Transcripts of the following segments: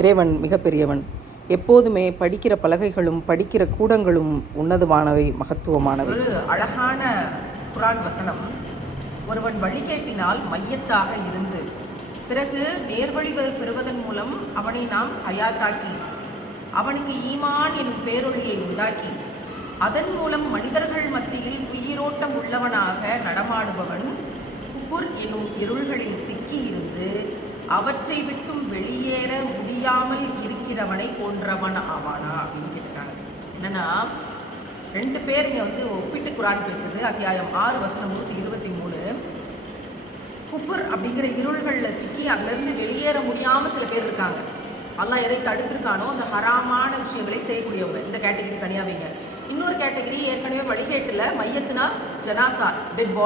இறைவன் மிகப்பெரியவன். எப்போதுமே படிக்கிற பலகைகளும் படிக்கிற கூடங்களும் உன்னதமானவை, மகத்துவமானவை. ஒரு அழகான குர்ஆன் வசனம், ஒருவன் வழிகேட்டினால் மையத்தாக இருந்து பிறகு நேர்வழி பெறுவதன் மூலம் அவனை நாம் ஹயாத்தாக்கி அவனுக்கு ஈமான் எனும் பேரொழியை உண்டாக்கி அதன் மூலம் மனிதர்கள் மத்தியில் உயிரோட்டம் உள்ளவனாக நடமாடுபவன் குஃபுர் எனும் இருள்களில் சிக்கியிருந்து அவற்றை விட்டும் வெளியேற முடியாமல் இருக்கிறவனை போன்றவன் ஆவானா அப்படின்னு கேட்டாங்க. என்னன்னா, 2 பேர் இங்கே ஒப்பிட்டு குர்ஆன் பேசுது. அத்தியாயம் 6 வசனம் 123. குஃபுர் அப்படிங்கிற இருள்களில் சிக்கி அதிலிருந்து வெளியேற முடியாமல் சில பேர் இருக்காங்க. அல்லாஹ் எதை தடுத்திருக்கானோ அந்த ஹராமான விஷயங்களை செய்யக்கூடியவங்க, இந்த கேட்டகரி தனியாக வைங்க. இன்னொரு கேட்டகரி ஏற்கனவே வழிகேட்டில் மையத்துனா ஜனாசா, டெட்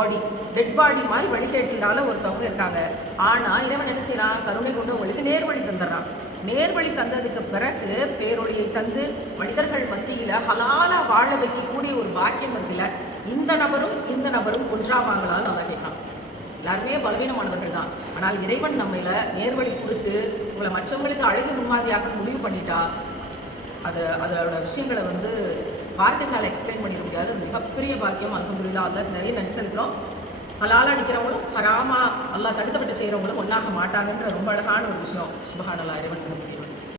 பாடி மாதிரி வழிகேட்டினால ஒருத்தவங்க இருக்காங்க. ஆனால் இறைவன் என்ன செய்யறான்? கருணை கொண்டு அவங்களுக்கு நேர்வழி தந்துடுறான். நேர்வழி தந்ததுக்கு பிறகு பேரொழியை தந்து மனிதர்கள் மத்தியில் ஹலாலா வாழ வைக்கக்கூடிய ஒரு பாக்கியம் இருக்குல்ல, இந்த நபரும் ஒன்றாவாங்களான்னு நல்லா கேட்கலாம். எல்லாருமே பலவீனமானவர்கள் தான். ஆனால் இறைவன் நம்மள நேர்வழி கொடுத்து உங்களை மற்றவங்களுக்கு அழகிய முன்மாதிரியாக முடிவு பண்ணிட்டா அதோட விஷயங்களை வார்த்தைகளால் எக்ஸ்பிளைன் பண்ணிட முடியாது. அது மிகப்பெரிய பாக்கியம். அல்ஹம்துலில்லாஹ். அதில் நிறைய நடிச்சிருக்கிறோம். ஹலாலா அடிக்கிறவங்களும் ஹராமா அல்லாஹ் தடுக்கப்பட்டு செய்கிறவங்களும் ஒன்றாக மாட்டாங்கன்ற ரொம்ப அழகான ஒரு விஷயம். சுப்ஹானல்லாஹ். இறைவன்